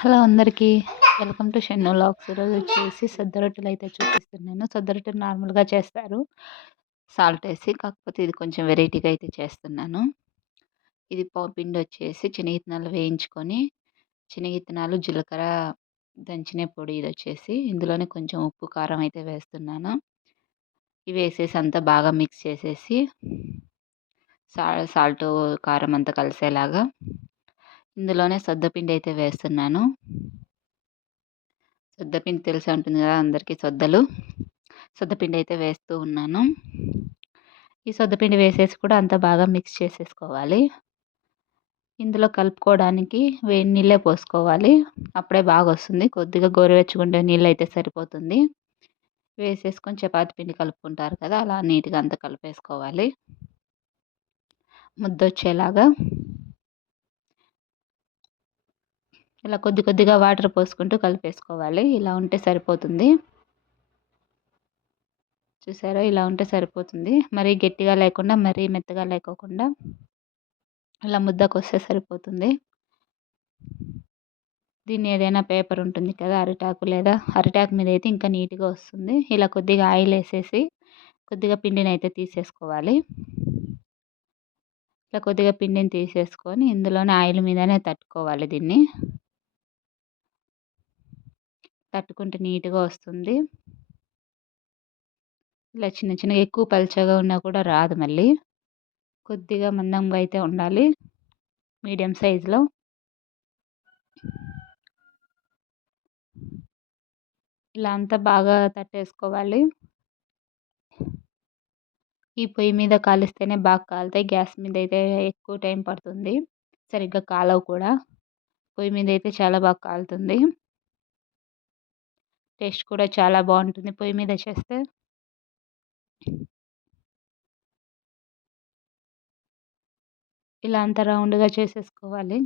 Hello అందరికీ welcome to Shannu lakhs ఈరోజు వచ్చేసి సద్ద రొట్టెలు అయితే చూపిస్తున్నాను. సద్ద రొట్టెలు నార్మల్గా చేస్తారు. సాల్ట్ వేసి కాకపోతే ఇది కొంచెం వెరైటీగా అయితే చేస్తున్నాను. ఇది పిండి వచ్చేసి శనగిత్తనాలు వేయించుకొని శనగిత్తనాలు జీలకర్ర దంచిన పొడి ఇది వచ్చేసి ఇందులోనే కొంచెం ఉప్పు కారం అయితే వేస్తున్నాను. ఇవి వేసేసి అంతా బాగా మిక్స్ చేసేసి సా సాల్ట్ కారం అంతా కలిసేలాగా ఇందులోనే సొద్దపిండి అయితే వేస్తున్నాను. సొద్దపిండి తెలిసి ఉంటుంది కదా అందరికీ సొద్దలు. సొద్దపిండి అయితే వేస్తూ ఉన్నాను. ఈ సొద్దపిండి వేసేసి కూడా అంత బాగా మిక్స్ చేసేసుకోవాలి. ఇందులో కలుపుకోవడానికి వేడి నీళ్ళే పోసుకోవాలి. అప్పుడే బాగా వస్తుంది. కొద్దిగా గోరువెచ్చుకుంటే నీళ్ళు అయితే సరిపోతుంది. వేసేసుకొని చపాతి పిండి కలుపుకుంటారు కదా అలా నీట్గా అంతా కలిపేసుకోవాలి. ముద్దొచ్చేలాగా ఇలా కొద్ది కొద్దిగా వాటర్ పోసుకుంటూ కలిపేసుకోవాలి. ఇలా ఉంటే సరిపోతుంది. చూసారా? ఇలా ఉంటే సరిపోతుంది. మరీ గట్టిగా లేకుండా మరీ మెత్తగా లేకోకుండా ఇలా ముద్దకు వస్తే సరిపోతుంది. దీన్ని ఏదైనా పేపర్ ఉంటుంది కదా అరిటాకు లేదా? అరిటాకు మీద అయితే ఇంకా నీట్గా వస్తుంది. ఇలా కొద్దిగా ఆయిల్ వేసేసి కొద్దిగా పిండిని అయితే తీసేసుకోవాలి. ఇలా కొద్దిగా పిండిని తీసేసుకొని ఇందులోనే ఆయిల్ మీదనే తట్టుకోవాలి దీన్ని. తట్టుకుంటే నీట్గా వస్తుంది. ఇలా చిన్న చిన్నగా ఎక్కువ పలుచగా ఉన్నా కూడా రాదు మళ్ళీ. కొద్దిగా మందంగా అయితే ఉండాలి. మీడియం సైజులో. ఇలా అంతా బాగా తట్టేసుకోవాలి. ఈ పొయ్యి మీద కాలిస్తేనే బాగా కాలుతాయి. గ్యాస్ మీద అయితే ఎక్కువ టైం పడుతుంది. సరిగ్గా కాలవు కూడా. పొయ్యి మీద అయితే చాలా బాగా కాలుతుంది. టేస్ట్ కూడా చాలా బాగుంటుంది పొయ్యి మీద చేస్తే. ఇలా అంత రౌండ్గా చేసేసుకోవాలి.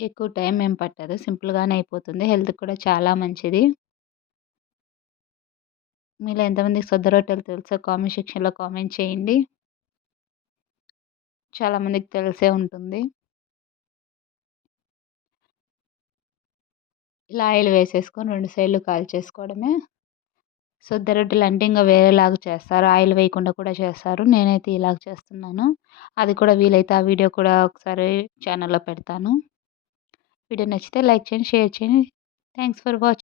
ఎక్కువ టైం ఏం పట్టదు. సింపుల్గానే అయిపోతుంది. హెల్త్ కూడా చాలా మంచిది. మీలో ఎంతమందికి సొద్ద రొట్టెలు తెలుసో కామెంట్ సెక్షన్లో కామెంట్ చేయండి. చాలామందికి తెలిసే ఉంటుంది. ఇలా ఆయిల్ వేసేసుకొని రెండు సైడ్లు కాల్చేసుకోవడమే. సొద్ద రొట్టెలు అంటే ఇంకా వేరేలాగా చేస్తారు. ఆయిల్ వేయకుండా కూడా చేస్తారు. నేనైతే ఇలాగ చేస్తున్నాను. అది కూడా వీలైతే ఆ వీడియో కూడా ఒకసారి ఛానల్లో పెడతాను. వీడియో నచ్చితే లైక్ చేయండి షేర్ చేయండి. Thanks for watching